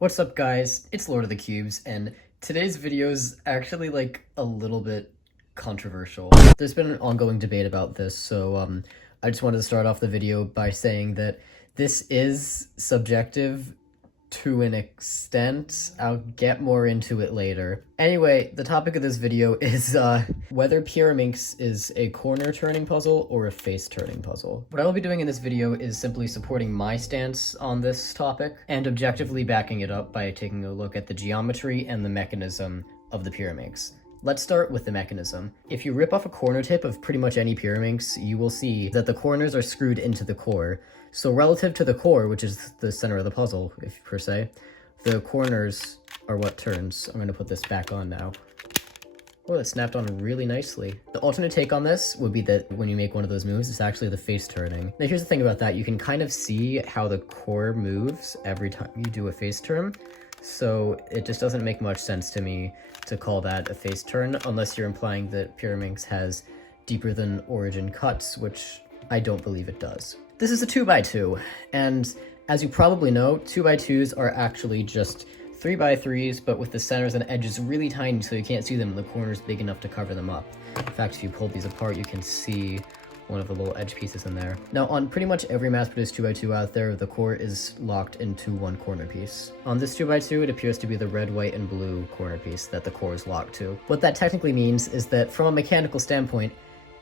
What's up guys, it's Lord of the Cubes, and today's video is actually like a little bit controversial. There's been an ongoing debate about this, so I just wanted to start off the video by saying that this is subjective to an extent. I'll get more into it later. Anyway, the topic of this video is whether Pyraminx is a corner turning puzzle or a face turning puzzle. What I will be doing in this video is simply supporting my stance on this topic and objectively backing it up by taking a look at the geometry and the mechanism of the Pyraminx. Let's start with the mechanism. If you rip off a corner tip of pretty much any Pyraminx, you will see that the corners are screwed into the core. So relative to the core, which is the center of the puzzle, if per se, the corners are what turns. I'm going to put this back on now. Oh, that snapped on really nicely. The alternate take on this would be that when you make one of those moves, it's actually the face turning. Now here's the thing about that. You can kind of see how the core moves every time you do a face turn. So it just doesn't make much sense to me to call that a face turn unless you're implying that Pyraminx has deeper than origin cuts, which I don't believe it does. This is a 2x2, and as you probably know, 2x2s are actually just 3x3s, but with the centers and edges really tiny so you can't see them and the corners big enough to cover them up. In fact, if you pull these apart, you can see one of the little edge pieces in there. Now, on pretty much every mass-produced 2x2 out there, the core is locked into one corner piece. On this 2x2, it appears to be the red, white, and blue corner piece that the core is locked to. What that technically means is that from a mechanical standpoint,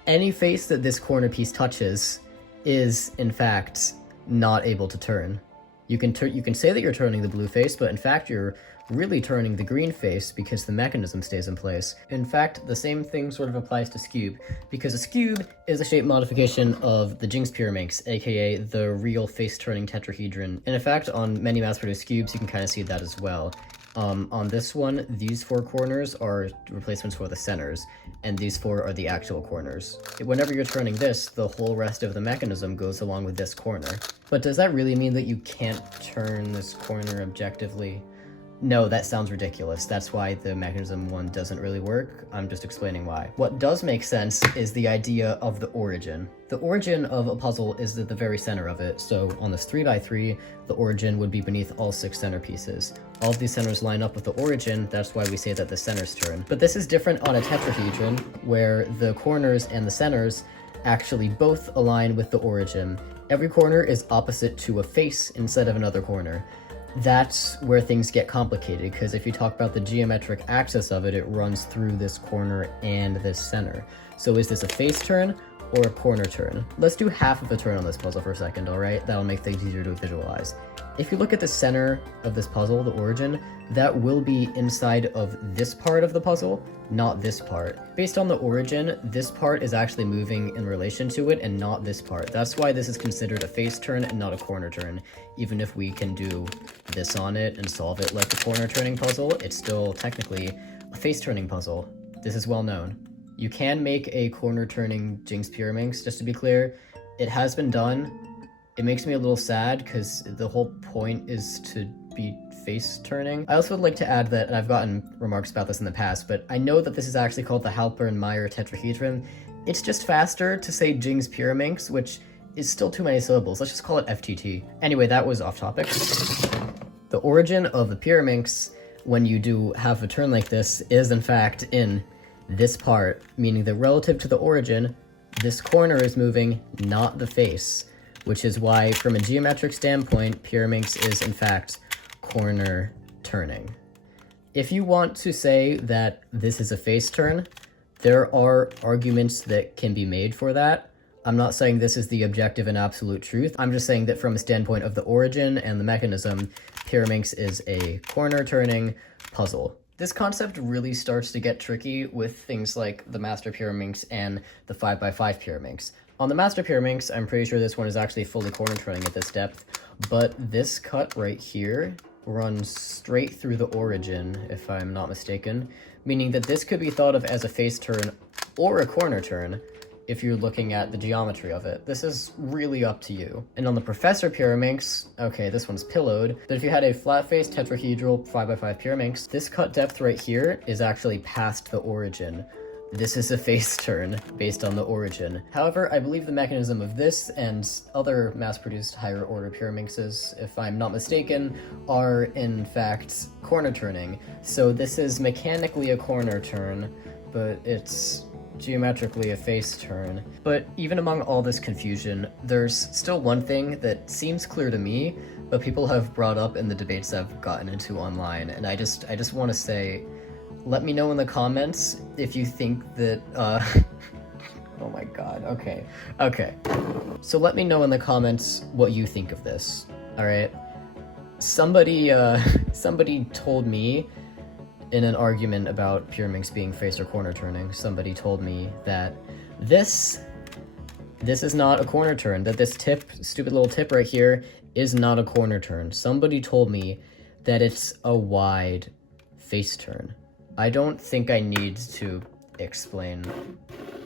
any face that this corner piece touches is, in fact, not able to turn. You can say that you're turning the blue face, but in fact you're really turning the green face because the mechanism stays in place. In fact, the same thing sort of applies to Scube, because a Scube is a shape modification of the Jinx Pyraminx, aka the real face-turning tetrahedron. And in fact, on many mass-produced Cubes, you can kind of see that as well. On this one, these four corners are replacements for the centers, and these four are the actual corners. Whenever you're turning this, the whole rest of the mechanism goes along with this corner. But does that really mean that you can't turn this corner objectively? No, that sounds ridiculous. That's why the mechanism one doesn't really work. I'm just explaining why. What does make sense is the idea of the origin. The origin of a puzzle is at the very center of it, so on this 3x3, the origin would be beneath all 6 center pieces. All of these centers line up with the origin, that's why we say that the centers turn. But this is different on a tetrahedron, where the corners and the centers actually both align with the origin. Every corner is opposite to a face instead of another corner. That's where things get complicated, because if you talk about the geometric axis of it, it runs through this corner and this center. So is this a face turn or a corner turn? Let's do half of a turn on this puzzle for a second, alright? That'll make things easier to visualize. If you look at the center of this puzzle, the origin, that will be inside of this part of the puzzle, not this part. Based on the origin, this part is actually moving in relation to it and not this part. That's why this is considered a face turn and not a corner turn. Even if we can do this on it and solve it like a corner turning puzzle, it's still technically a face turning puzzle. This is well known. You can make a corner turning Jinx Pyraminx, just to be clear. It has been done. It makes me a little sad because the whole point is to be face turning. I also would like to add that, and I've gotten remarks about this in the past, but I know that this is actually called the Halper and Meyer tetrahedron. It's just faster to say Jinx Pyraminx, which is still too many syllables. Let's just call it FTT. Anyway, that was off topic. The origin of the Pyraminx, when you do have a turn like this, is in fact in this part, meaning that relative to the origin, this corner is moving, not the face, which is why, from a geometric standpoint, Pyraminx is in fact corner turning. If you want to say that this is a face turn, there are arguments that can be made for that. I'm not saying this is the objective and absolute truth. I'm just saying that from a standpoint of the origin and the mechanism, Pyraminx is a corner turning puzzle. This concept really starts to get tricky with things like the Master Pyraminx and the 5x5 Pyraminx. On the Master Pyraminx, I'm pretty sure this one is actually fully corner turning at this depth, but this cut right here runs straight through the origin, if I'm not mistaken, meaning that this could be thought of as a face turn or a corner turn if you're looking at the geometry of it. This is really up to you. And on the Professor Pyraminx, okay, this one's pillowed, but if you had a flat-faced tetrahedral 5x5 Pyraminx, this cut depth right here is actually past the origin. this is a face turn based on the origin. However, I believe the mechanism of this and other mass-produced higher order Pyraminxes, if I'm not mistaken, are in fact corner turning. So this is mechanically a corner turn, but it's geometrically a face turn. But even among all this confusion, there's still one thing that seems clear to me, but people have brought up in the debates I've gotten into online, and I just want to say, let me know in the comments if you think that, oh my god, okay. So let me know in the comments what you think of this, alright? Somebody told me in an argument about Pyraminx being face or corner turning, somebody told me that this is not a corner turn, that this stupid little tip right here is not a corner turn. Somebody told me that it's a wide face turn. I don't think I need to explain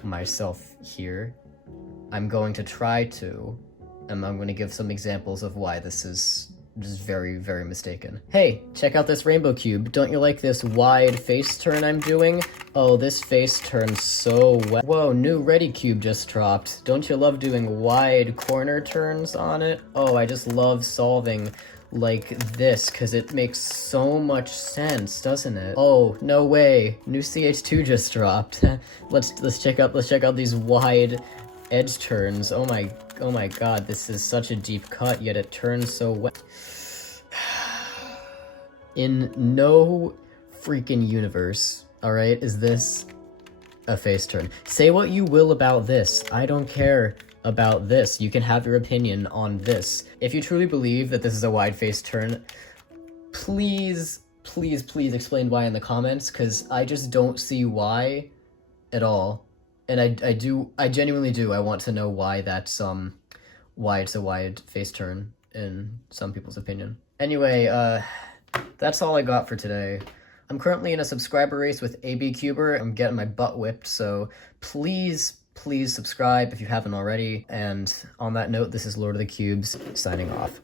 myself here. I'm going to try to, and I'm going to give some examples of why this is just very, very mistaken. Hey, check out this rainbow cube. Don't you like this wide face turn I'm doing? Oh, this face turns so well. Whoa, new ready cube just dropped. Don't you love doing wide corner turns on it? Oh, I just love solving like this, because it makes so much sense, doesn't it? Oh, no way. New CH2 just dropped. let's check out these wide edge turns. Oh my god, this is such a deep cut, yet it turns so well. In no freaking universe, alright, is this a face turn. Say what you will about this. I don't care about this. You can have your opinion on this. If you truly believe that this is a wide face turn, please explain why in the comments, because I just don't see why at all. And I genuinely do. I want to know why that's, why it's a wide face turn in some people's opinion. Anyway, that's all I got for today. I'm currently in a subscriber race with AB Cuber. I'm getting my butt whipped, so please subscribe if you haven't already. And on that note, this is Lord of the Cubes, signing off.